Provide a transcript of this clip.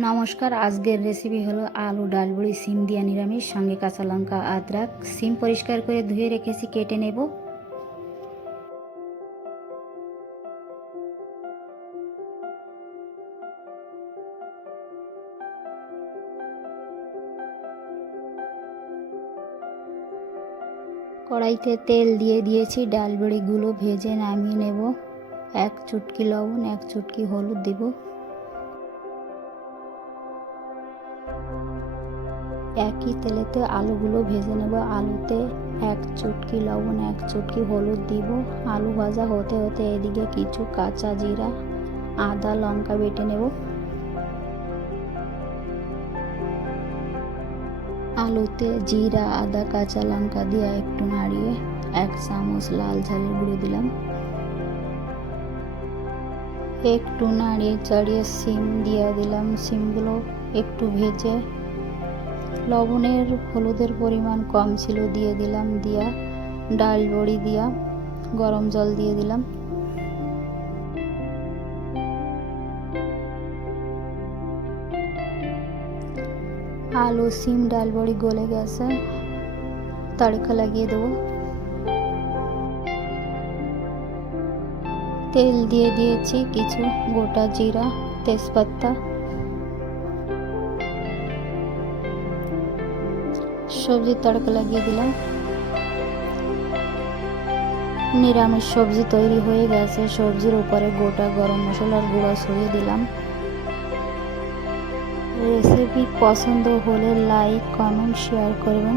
নমস্কার, আজকের রেসিপি হলো আলু ডাল বড়ি সিম দিয়া নিরামিষ, সঙ্গে কাঁচা লঙ্কা আদরক। সিম পরিষ্কার করে ধুয়ে রেখেছি, কেটে নেব। কড়াইতে তেল দিয়ে দিয়েছি, ডাল বড়িগুলো ভেজে নামিয়ে নেব। এক চুটকি লবণ, এক চুটকি হলুদ দেব। একই তেলেতে আলুগুলো ভেজে নেব। আলুতে এক চুটকি লবণ, এক চুটকি হলুদ দিব। আলু ভাজা হতে হতে এদিকে কিছু কাঁচা জিরা, আদা, লঙ্কা বেটে নেব। আলুতে জিরা, আদা, কাঁচা লঙ্কা দিয়ে একটু নাড়িয়ে এক চামচ লাল ঝালের গুঁড়ো দিলাম। একটু নাড়িয়ে চাড়িয়ে সিম দিয়ে দিলাম। সিমগুলো একটু ভেজে লবণের হলুদের পরিমাণ কম ছিল, দিয়ে দিলাম। দিয়া ডাল বড়ি দিয়া গরম জল দিয়ে দিলাম। আলু, সিম, ডাল বড়ি গলে গেছে, তড়কা লাগিয়ে দেবো। তেল দিয়ে দিয়েছি, কিছু গোটা জিরা, তেজপাতা, সবজির তড়কা লাগিয়ে দিলাম। নিরামিষ সবজি তৈরি হয়ে গেছে। সবজির উপরে গোটা গরম মশলার গুঁড়ো ছড়িয়ে দিলাম। রেসিপি পছন্দ হলে লাইক, কমেন্ট, শেয়ার করবেন।